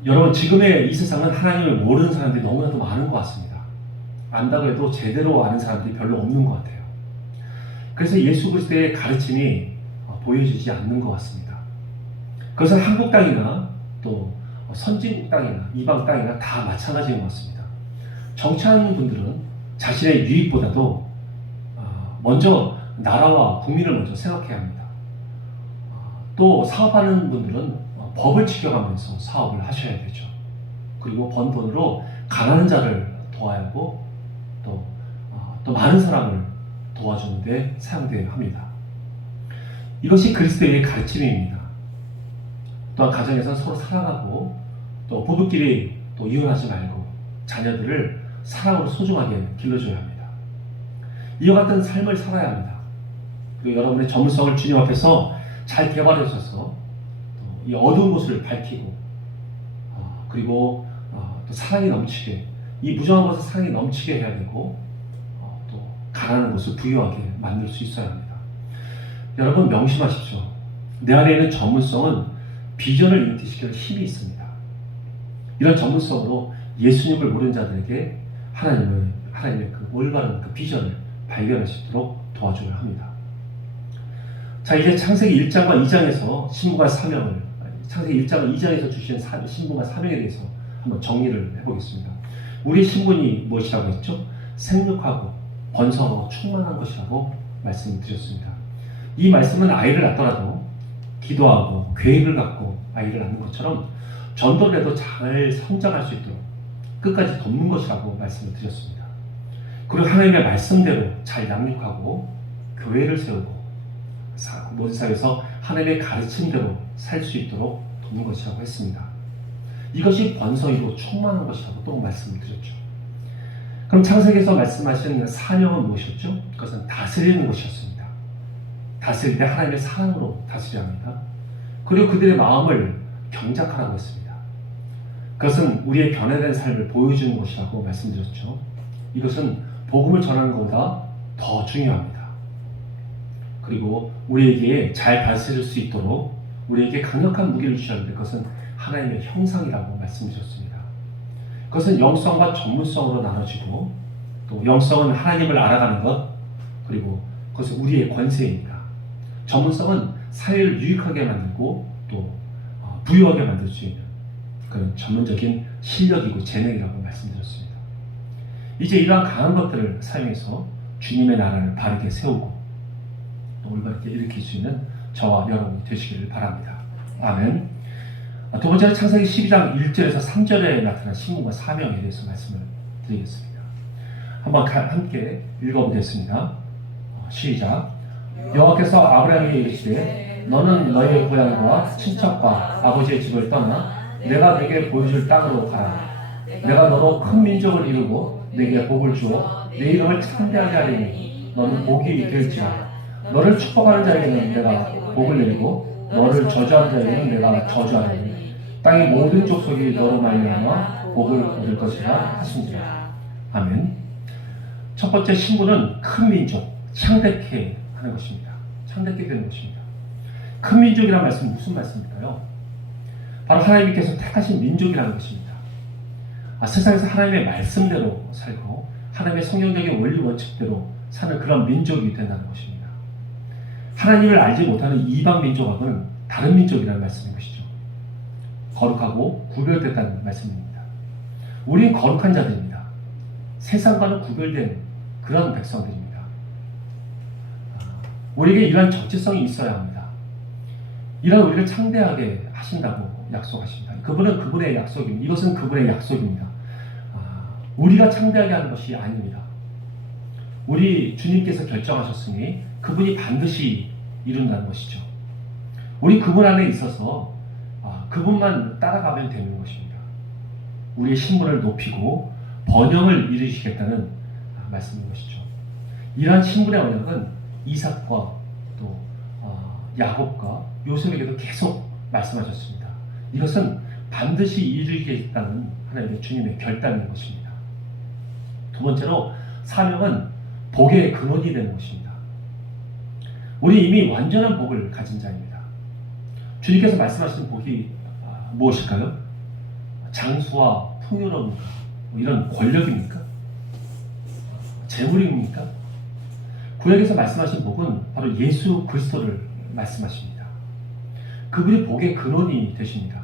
여러분 지금의 이 세상은 하나님을 모르는 사람들이 너무나도 많은 것 같습니다. 안다고 해도 제대로 아는 사람들이 별로 없는 것 같아요. 그래서 예수 그리스도의 가르침이 보여지지 않는 것 같습니다. 그것은 한국 땅이나 또 선진국 땅이나 이방 땅이나 다 마찬가지인 것 같습니다. 정치하는 분들은 자신의 유익보다도 먼저 나라와 국민을 먼저 생각해야 합니다. 또 사업하는 분들은 법을 지켜가면서 사업을 하셔야 되죠. 그리고 번 돈으로 가난한 자를 도와야 하고 또 많은 사람을 도와주는 데 사용되어야 합니다. 이것이 그리스도의 가르침입니다. 또한 가정에서 서로 사랑하고 또 부부끼리 또 이혼하지 말고 자녀들을 사랑으로 소중하게 길러줘야 합니다. 이와 같은 삶을 살아야 합니다. 그리고 여러분의 전문성을 주님 앞에서 잘 개발하셔서 이 어두운 곳을 밝히고 그리고 또 사랑이 넘치게 이 무정한 곳에 사랑이 넘치게 해야 되고 또 가난한 곳을 부유하게 만들 수 있어야 합니다. 여러분 명심하십시오. 내 안에 있는 전문성은 비전을 잉태시킬 힘이 있습니다. 이런 전문성으로 예수님을 모르는 자들에게 하나님의 그 올바른 그 비전을 발견할 수 있도록 도와줘야 합니다. 자, 이제 창세기 1장과 2장에서 신분과 사명을 창세기 1장과 2장에서 주신 신분과 사명에 대해서 한번 정리를 해보겠습니다. 우리의 신분이 무엇이라고 했죠? 생육하고 번성하고 충만한 것이라고 말씀드렸습니다. 이 말씀은 아이를 낳더라도 기도하고 계획을 갖고 아이를 낳는 것처럼 전도를 해도 잘 성장할 수 있도록 끝까지 돕는 것이라고 말씀을 드렸습니다. 그리고 하나님의 말씀대로 잘 양육하고 교회를 세우고 모든 사회에서 하나님의 가르침대로 살 수 있도록 돕는 것이라고 했습니다. 이것이 번성이고 충만한 것이라고 또 말씀을 드렸죠. 그럼 창세기에서 말씀하신 사명은 무엇이었죠? 그것은 다스리는 것이었습니다. 다스릴 때 하나님의 사랑으로 다스려야 합니다. 그리고 그들의 마음을 경작하라고 했습니다. 그것은 우리의 변화된 삶을 보여주는 것이라고 말씀드렸죠. 이것은 복음을 전하는 것보다 더 중요합니다. 그리고 우리에게 잘 다스릴 수 있도록 우리에게 강력한 무기를 주셨는데 그것은 하나님의 형상이라고 말씀드렸습니다. 그것은 영성과 전문성으로 나눠지고 또 영성은 하나님을 알아가는 것 그리고 그것은 우리의 권세입니다. 전문성은 사회를 유익하게 만들고 또 부유하게 만들 수 있는 그런 전문적인 실력이고 재능이라고 말씀드렸습니다. 이제 이러한 강한 것들을 사용해서 주님의 나라를 바르게 세우고 또 올바르게 일으킬 수 있는 저와 여러분이 되시기를 바랍니다. 아멘. 두 번째는 창세기 12장 1절에서 3절에 나타난 신분과 사명에 대해서 말씀을 드리겠습니다. 한번 함께 읽어보겠습니다. 시작. 여호와께서 아브라함에게 이르시되 너는 너의 고향과 친척과 아버지의 집을 떠나 내가 네게 보여줄 땅으로 가라. 내가 너로 큰 민족을 이루고 네게 복을 주어 네 이름을 창대하게 하리니 너는 복이 될지라. 너를 축복하는 자에게는 내가 복을 내리고 너를 저주하는 자에게는 내가 저주하리니 땅의 모든 족속이 너로 말미암아 복을 얻을 것이라 하신지라. 아멘. 첫 번째 신분은 큰 민족, 창대케 하는 것입니다. 창대케 되는 것입니다. 큰 민족이라는 말씀은 무슨 말씀일까요? 바로 하나님께서 택하신 민족이라는 것입니다. 세상에서 하나님의 말씀대로 살고 하나님의 성경적인 원리 원칙대로 사는 그런 민족이 된다는 것입니다. 하나님을 알지 못하는 이방 민족하고는 다른 민족이라는 말씀인 것이죠. 거룩하고 구별됐다는 말씀입니다. 우리는 거룩한 자들입니다. 세상과는 구별된 그런 백성들입니다. 우리에게 이러한 정체성이 있어야 합니다. 이런 우리를 창대하게 하신다고 약속하십니다. 그분은 그분의 약속입니다. 이것은 그분의 약속입니다. 우리가 창대하게 하는 것이 아닙니다. 우리 주님께서 결정하셨으니 그분이 반드시 이룬다는 것이죠. 우리 그분 안에 있어서 그분만 따라가면 되는 것입니다. 우리의 신분을 높이고 번영을 이루시겠다는 말씀인 것이죠. 이러한 신분의 언약은 이삭과 또 야곱과 요셉에게도 계속 말씀하셨습니다. 이것은 반드시 이루시겠다는 하나님의 주님의 결단인 것입니다. 두 번째로 사명은 복의 근원이 되는 것입니다. 우리 이미 완전한 복을 가진 자입니다. 주님께서 말씀하신 복이 무엇일까요? 장수와 풍요로움과 이런 권력입니까? 재물입니까? 구약에서 말씀하신 복은 바로 예수 그리스도를 말씀하십니다. 그분이 복의 근원이 되십니다.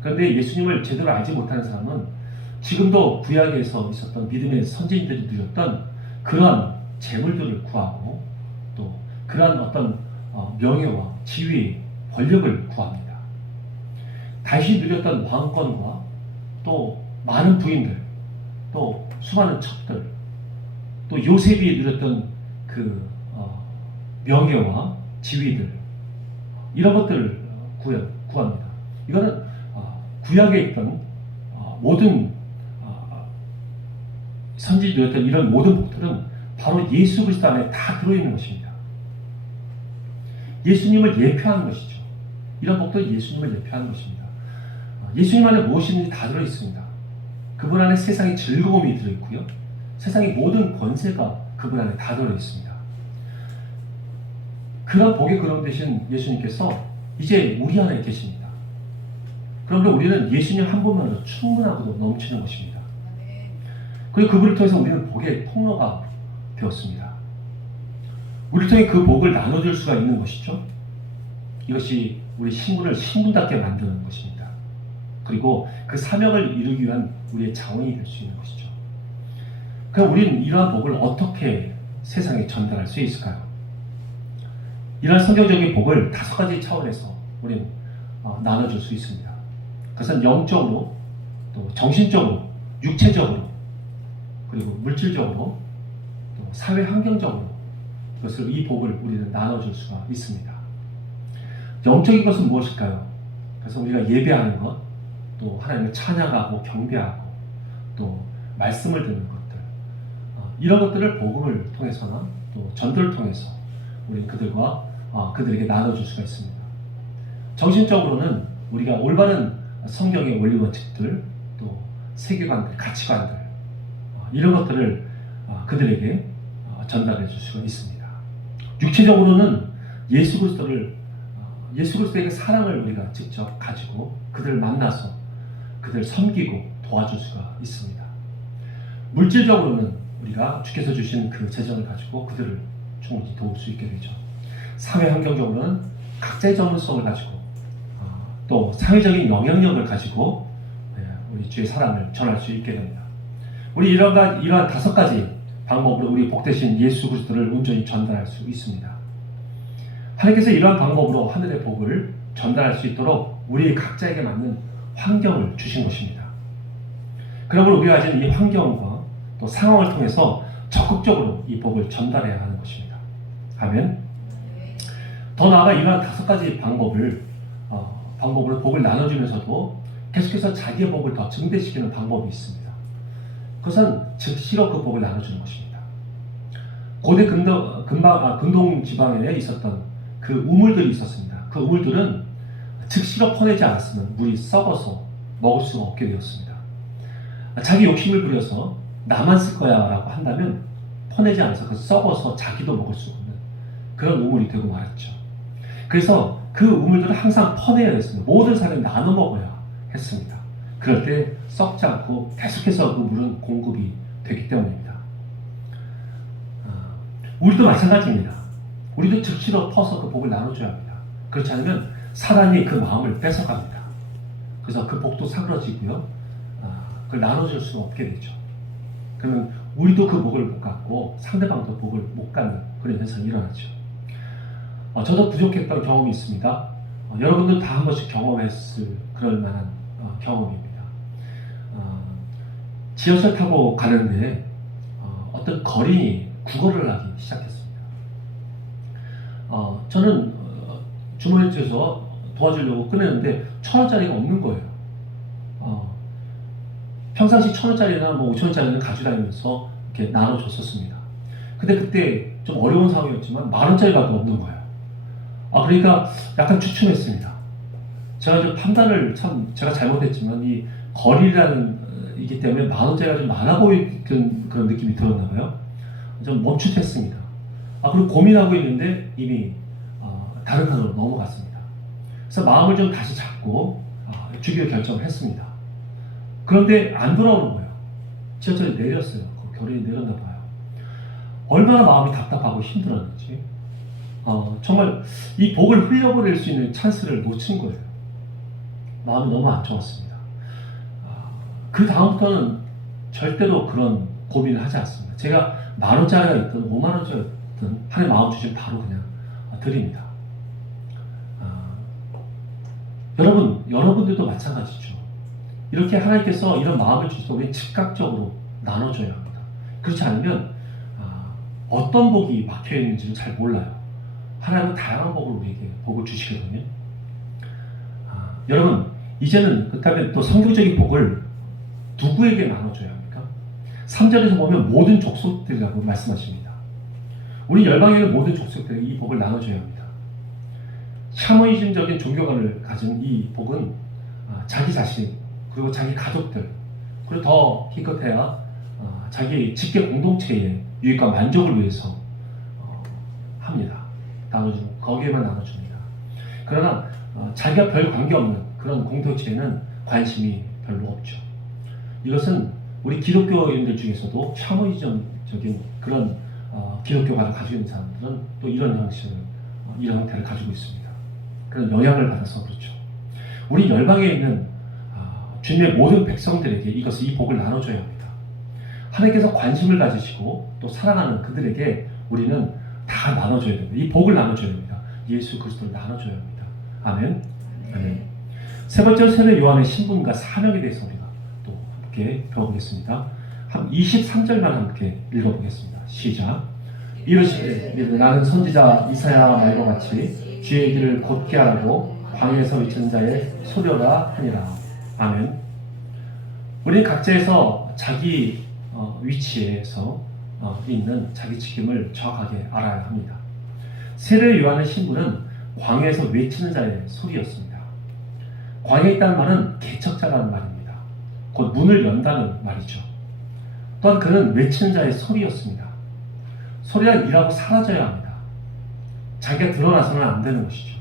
그런데 예수님을 제대로 알지 못하는 사람은 지금도 구약에서 있었던 믿음의 선지자들이 누렸던 그런 재물들을 구하고 또 그런 어떤 명예와 지위, 권력을 구합니다. 다시 누렸던 왕권과 또 많은 부인들, 또 수많은 첩들, 또 요셉이 누렸던 그 명예와 지위들, 이런 것들을 구합니다. 이거는 구약에 있던 모든 선지 누렸던 이런 모든 복들은 바로 예수 그리스도 안에 다 들어있는 것입니다. 예수님을 예표하는 것이죠. 이런 복들은 예수님을 예표하는 것입니다. 예수님 안에 무엇이든지 다 들어있습니다. 그분 안에 세상의 즐거움이 들어있고요. 세상의 모든 권세가 그분 안에 다 들어있습니다. 그런 복의 근원 되신 예수님께서 이제 우리 안에 계십니다. 그러므로 우리는 예수님 한 분만으로 충분하고도 넘치는 것입니다. 그리고 그분을 통해서 우리는 복의 통로가 되었습니다. 우리를 통해 그 복을 나눠줄 수가 있는 것이죠. 이것이 우리 신분을 신분답게 만드는 것입니다. 그리고 그 사명을 이루기 위한 우리의 자원이 될 수 있는 것이죠. 그럼 우리는 이러한 복을 어떻게 세상에 전달할 수 있을까요? 이러한 성경적인 복을 5가지 차원에서 우리는 나눠줄 수 있습니다. 그것은 영적으로, 또 정신적으로, 육체적으로, 그리고 물질적으로, 또 사회 환경적으로 그것을 이 복을 우리는 나눠줄 수가 있습니다. 영적인 것은 무엇일까요? 그래서 우리가 예배하는 것, 또 하나님을 찬양하고 경배하고 또 말씀을 듣는 것들, 이런 것들을 복음을 통해서나 또 전도를 통해서 우리 그들에게 나눠줄 수가 있습니다. 정신적으로는 우리가 올바른 성경의 원리 원칙들, 또 세계관들, 가치관들, 이런 것들을 그들에게 전달해 줄 수가 있습니다. 육체적으로는 예수 그리스도의 사랑을 우리가 직접 가지고 그들을 만나서 그들을 섬기고 도와줄 수가 있습니다. 물질적으로는 우리가 주께서 주신 그 재정을 가지고 그들을 충분히 도울 수 있게 되죠. 사회 환경적으로는 각자의 전문성을 가지고 또 사회적인 영향력을 가지고 우리 주의 사랑을 전할 수 있게 됩니다. 우리 이러한 5가지 방법으로 우리 복되신 예수 그리스도를 온전히 전달할 수 있습니다. 하나님께서 이러한 방법으로 하늘의 복을 전달할 수 있도록 우리 각자에게 맞는 환경을 주신 것입니다. 그러므로 우리가 가진 이 환경과 또 상황을 통해서 적극적으로 이 복을 전달해야 하는 것입니다. 아멘. 더 나아가 이러한 5가지 방법으로 복을 나눠주면서도 계속해서 자기의 복을 더 증대시키는 방법이 있습니다. 그것은 즉시로 그 복을 나눠주는 것입니다. 고대 근동 지방에 있었던 그 우물들이 있었습니다. 그 우물들은 즉시로 퍼내지 않았으면 물이 썩어서 먹을 수가 없게 되었습니다. 자기 욕심을 부려서 나만 쓸 거야 라고 한다면 퍼내지 않아서 썩어서 자기도 먹을 수 없는 그런 우물이 되고 말았죠. 그래서 그 우물들을 항상 퍼내야 했습니다. 모든 사람이 나눠 먹어야 했습니다. 그럴 때 썩지 않고 계속해서 그 물은 공급이 되기 때문입니다. 우리도 마찬가지입니다. 우리도 즉시로 퍼서 그 복을 나눠줘야 합니다. 그렇지 않으면 사단이 그 마음을 뺏어갑니다. 그래서 그 복도 사그러지고요. 그걸 나눠줄 수가 없게 되죠. 그러면 우리도 그 복을 못 갖고 상대방도 복을 못 갖는 그런 현상이 일어나죠. 저도 부족했던 경험이 있습니다. 여러분도 다 한 번씩 경험했을 그럴 만한 경험입니다. 지하철 타고 가는데 어떤 거린이 구걸을 하기 시작했습니다. 저는 주머니에 쥐어서 도와주려고 꺼내는데 1,000원짜리가 없는 거예요. 평상시 1,000원짜리나 뭐 5,000원짜리는 가지고 다니면서 이렇게 나눠줬었습니다. 근데 그때 좀 어려운 상황이었지만 10,000원짜리밖에 없는 거예요. 그러니까 약간 주춤했습니다. 제가 좀 판단을 참 제가 잘못했지만 이 거리라는 이기 때문에 10,000원짜리가 좀 많아 보이는 그런 느낌이 들었나 봐요. 좀 멈칫했습니다. 그리고 고민하고 있는데 이미 다른 칸으로 넘어갔습니다. 그래서 마음을 좀 다시 잡고 주기로 결정을 했습니다. 그런데 안 돌아오는 거예요. 지하철이 내렸어요. 그 결이 내렸나 봐요. 얼마나 마음이 답답하고 힘들었는지 정말 이 복을 흘려보낼 수 있는 찬스를 놓친 거예요. 마음이 너무 안 좋았습니다. 그 다음부터는 절대로 그런 고민을 하지 않습니다. 제가 10,000원짜리가 있든 50,000원짜리든 하나님 마음 주시면 바로 그냥 드립니다. 여러분들도 마찬가지죠. 이렇게 하나님께서 이런 마음을 주셔서 우리 즉각적으로 나눠줘야 합니다. 그렇지 않으면 어떤 복이 막혀있는지는 잘 몰라요. 하나님은 다양한 복을 우리에게 복을 주시거든요. 여러분 이제는 그다음에 또 성경적인 복을 누구에게 나눠줘야 합니까? 3절에서 보면 모든 족속들이라고 말씀하십니다. 우리 열방에 있는 모든 족속들에게 이 복을 나눠줘야 합니다. 샤머니즘적인 종교관을 가진 이 복은 자기 자신 그리고 자기 가족들 그리고 더 기껏해야 자기 직계 공동체의 유익과 만족을 위해서 합니다. 나눠주고 거기에만 나눠줍니다. 그러나 자기가 별 관계없는 그런 공동체에는 관심이 별로 없죠. 이것은 우리 기독교인들 중에서도 샤머니즘적인 그런 기독교관을 가지고 있는 사람들은 또 이런 형식을 이런 형태를 가지고 있습니다. 그런 영향을 받아서 그렇죠. 우리 열방에 있는 주님의 모든 백성들에게 이 복을 나눠줘야 합니다. 하나님께서 관심을 가지시고 또 사랑하는 그들에게 우리는 다 나눠줘야 됩니다. 이 복을 나눠줘야 됩니다. 예수 그리스도를 나눠줘야 합니다. 아멘. 아멘. 세 번째로 세례 요한의 신분과 사명에 대해서 우리가 또 함께 배워보겠습니다. 한 23절만 함께 읽어보겠습니다. 시작. 이르시되 나는 선지자 이사야 말과 같이 주의 길을 곧게 하라고 광야에서 외치는 자의 소려라 하니라. 아멘. 우리 각자에서 자기 위치에서 있는 자기 책임을 정확하게 알아야 합니다. 세례 요한의 신분은 광야에서 외치는 자의 소리였습니다. 광야에 있다는 말은 개척자라는 말입니다. 곧 문을 연다는 말이죠. 또한 그는 외치는 자의 소리였습니다. 소리란 일하고 사라져야 합니다. 자기가 드러나서는 안 되는 것이죠.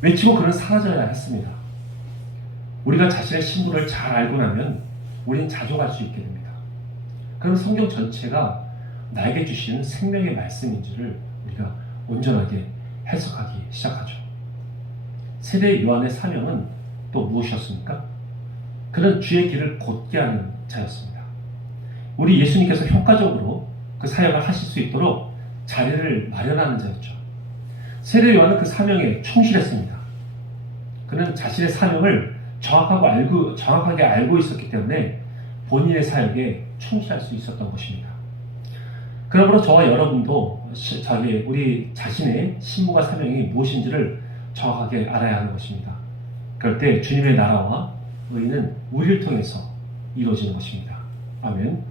외치고 그는 사라져야 했습니다. 우리가 자신의 신분을 잘 알고 나면 우리는 자족할 수 있게 됩니다. 그럼 성경 전체가 나에게 주시는 생명의 말씀인지를 우리가 온전하게 해석하기 시작하죠. 세례 요한의 사명은 또 무엇이었습니까? 그는 주의 길을 곧게 하는 자였습니다. 우리 예수님께서 효과적으로 그 사역을 하실 수 있도록 자리를 마련하는 자였죠. 세례 요한은 그 사명에 충실했습니다. 그는 자신의 사명을 정확하게 알고 있었기 때문에 본인의 사역에 충실할 수 있었던 것입니다. 그러므로 저와 여러분도 우리 자신의 신분과 사명이 무엇인지를 정확하게 알아야 하는 것입니다. 그럴 때 주님의 나라와 의는 우리를 통해서 이루어지는 것입니다. 아멘.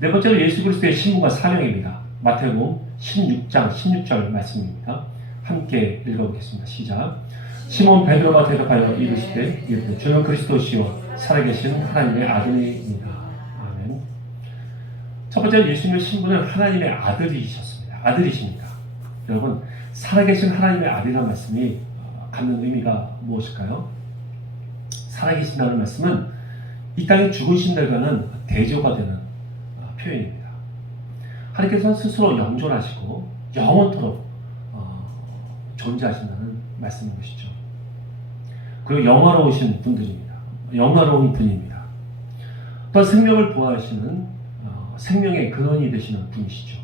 네 번째로 예수 그리스도의 신분과 사명입니다. 마태복음 16장 16절 말씀입니다. 함께 읽어보겠습니다. 시작. 시몬 베드로가 대답하여 이르시되 주는 그리스도시요 살아계신 하나님의 아들입니다. 아멘. 첫 번째로 예수님의 신분은 하나님의 아들이십니다. 여러분, 살아계신 하나님의 아들이라는 말씀이 갖는 의미가 무엇일까요? 살아계신다는 말씀은 이 땅의 죽은 신들과는 대조가 되는 표현입니다. 하나님께서는 스스로 영존하시고 영원토록 존재하신다는 말씀인 것이죠. 그리고 영화로우신 분들입니다. 영화로운 분입니다. 또 생명을 보호하시는 생명의 근원이 되시는 분이시죠.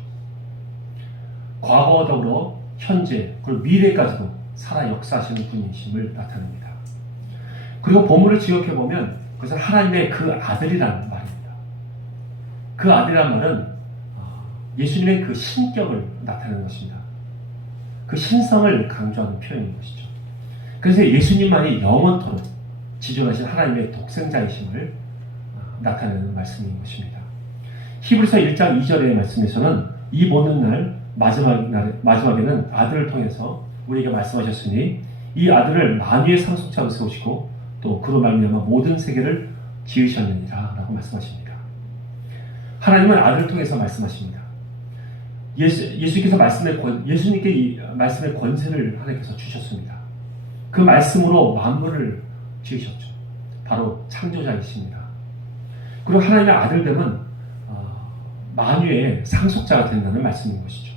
과거와 더불어 현재 그리고 미래까지도 살아 역사하시는 분이심을 나타냅니다. 그리고 본문을 지역해보면 그것은 하나님의 그 아들이라는 말입니다. 그 아들이라는 말은 예수님의 그 신격을 나타내는 것입니다. 그 신성을 강조하는 표현인 것이죠. 그래서 예수님만이 영원토록 지존하신 하나님의 독생자이심을 나타내는 말씀인 것입니다. 히브리서 1장 2절의 말씀에서는 이 모든 날 마지막에는 아들을 통해서 우리에게 말씀하셨으니 이 아들을 만유의 상속자로 세우시고 또 그로 말미암아 모든 세계를 지으셨느니라 라고 말씀하십니다. 하나님은 아들을 통해서 말씀하십니다. 예수님께 이 말씀의 권세를 하나님께서 주셨습니다. 그 말씀으로 만물을 지으셨죠. 바로 창조자이십니다. 그리고 하나님의 아들됨은 만유의 상속자가 된다는 말씀인 것이죠.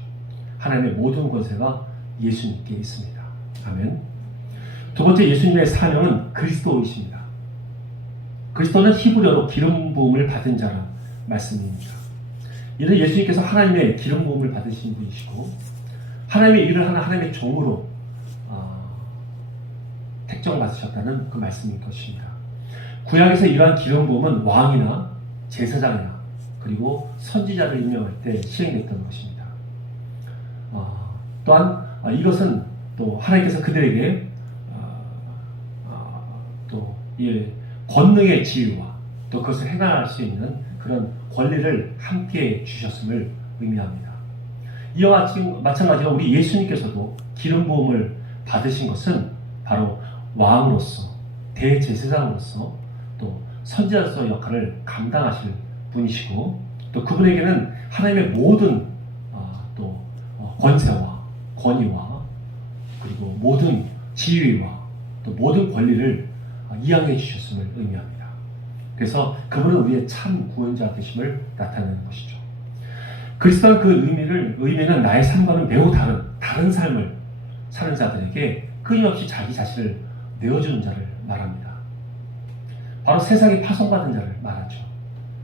하나님의 모든 권세가 예수님께 있습니다. 아멘. 두 번째, 예수님의 사명은 그리스도이십니다. 그리스도는 히브리어로 기름 부음을 받은 자라는 말씀입니다. 이는 예수님께서 하나님의 기름 부음을 받으신 분이시고 하나님의 일을 하는 하나님의 종으로 택정받으셨다는 그 말씀인 것입니다. 구약에서 이러한 기름 부음은 왕이나 제사장이나 그리고 선지자를 임명할 때 시행됐던 것입니다. 또한 이것은 또 하나님께서 그들에게 또 권능의 지위와 또 그것을 행할 수 있는 그런 권리를 함께 주셨음을 의미합니다. 이와 마찬가지로 우리 예수님께서도 기름 부음을 받으신 것은 바로 왕으로서 대제사장으로서 또 선지자로서 역할을 감당하실 분이시고 또 그분에게는 하나님의 모든 또 권세와 권위와 그리고 모든 지위와 또 모든 권리를 이양해 주셨음을 의미합니다. 그래서 그분은 우리의 참 구원자 되심을 나타내는 것이죠. 그리스도는 그 의미는 나의 삶과는 매우 다른 삶을 사는 자들에게 끊임없이 자기 자신을 내어주는 자를 말합니다. 바로 세상에 파송받은 자를 말하죠.